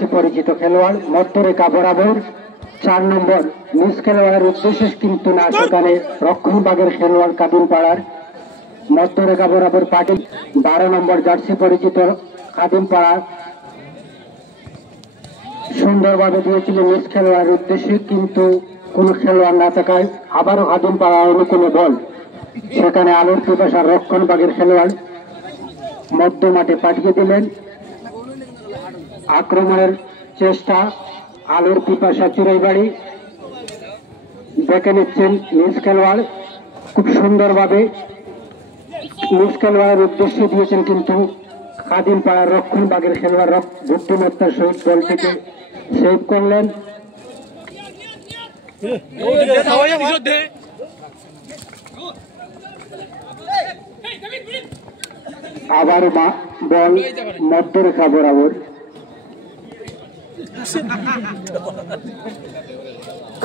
Jersey পরিচিত খেলোয়াড় মধ্যরেখা বরাবর 4 নম্বর মিস খেলোয়াড়ের উদ্দেশ্যে কিন্তু না, সেখানে রক্ষণভাগের খেলোয়াড় কাদিমপাড়ার মধ্যরেখা বরাবর পাটি 12 নম্বর জার্সি পরিচিত কাদিমপাড়া সুন্দরভাবে দিয়েছিল মিস খেলোয়াড়ের উদ্দেশ্যে, কিন্তু কোন খেলোয়াড় না থাকায় আবারও কাদিমপাড়া অনুকূলে বল। সেখানে আলোর পিপাসার রক্ষণভাগের খেলোয়াড় মধ্য মাঠে পাঠিয়ে দিলেন। আক্রমণের চেষ্টা আলোর পিপাসা চুরাইবাড়ি দেখে নিচ্ছেন মিস খেলোয়াড় খুব সুন্দরভাবে মিস খেলোয়াড়ের উদ্দেশ্যে দিয়েছেন, কিন্তু কাদিমপাড়ার রক্ষণভাগের খেলোয়াড় বুদ্ধিমত্তার সহিত বলটিকে সেভ করলেন। আবার বল মধ্যরেখা বরাবর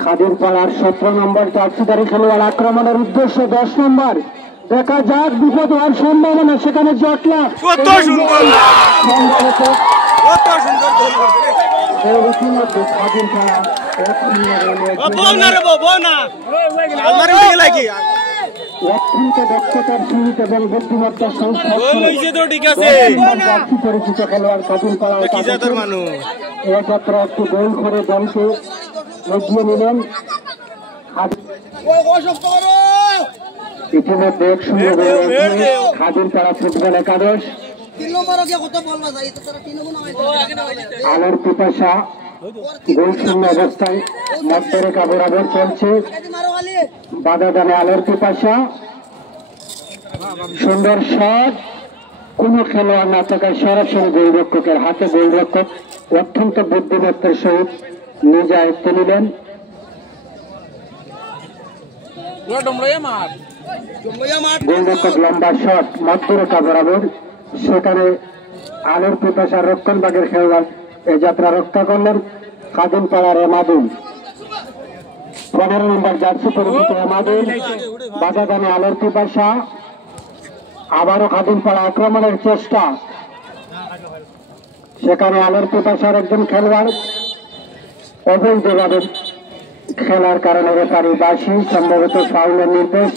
খাদিমপাড়ার 17 নম্বর জার্সিধারী খেলোয়াড় আক্রমণের উদ্দেশ্য 10 নম্বর দেখা যাক বিপদ হওয়ার সম্ভাবনা, সেখানে জটলা অত্যন্ত দক্ষতার সহিত এবং বুদ্ধিমত্তার জার্সি পরিচিত খেলোয়াড় কাদিমপাড়া এযাত্রা একটু গোল করে দলকে এগিয়ে নিলেন। ইতিমধ্যে 1-0 খাদিমপাড়া ফুটবল একাদশ। আলোর পিপাসা গোলশূন্য অবস্থায় মধ্যরেখা বরাবর চলছে, বাধা দানে আলোর পিপাসা। সুন্দর শট, কোন খেলোয়াড় না থাকায় সরাসরি গোলরক্ষকের হাতে গোলরক্ষক অত্যন্ত বুদ্ধিমত্তার সহিত নিজ আয়ত্তে নিলেন। গোলরক্ষক লম্বা শট মধ্যরেখা বরাবর, সেখানে আলোর পিপাসার রক্ষণভাগের খেলোয়াড় এই যাত্রা রক্ষা করলেন খাদিমপাড়ার এমাদুল। 15 নম্বর জার্সি পরিচিত এমাদুল বাধা দানে আলোর পিপাসা। আবারও খাদিমপাড়া আক্রমণের চেষ্টা, সেখানে আলোর পিপাসার একজন খেলোয়াড় অবৈধভাবে খেলার কারণে রেফারি বাসি, সম্ভবত ফাউলের নির্দেশ।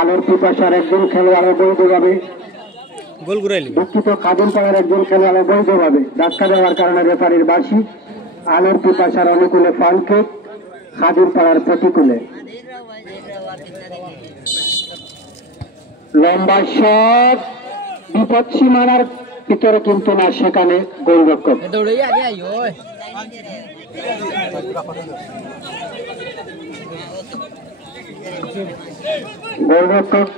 আলোর পিপাসার একজন খেলোয়াড় অবৈধভাবে দুঃখিত খাদিমপাড়ার একজন খেলোয়াড় অবৈধভাবে ধাক্কা দেওয়ার কারণে রেফারির বাসি। আলোর পিপাসার অনুকূলে ফাউল কিক, খাদিমপাড়ার প্রতিকূলে লম্বা শট বিপদ সীমানার ভিতরে কিন্তু না, সেখানে গোলরক্ষক গোলরক্ষক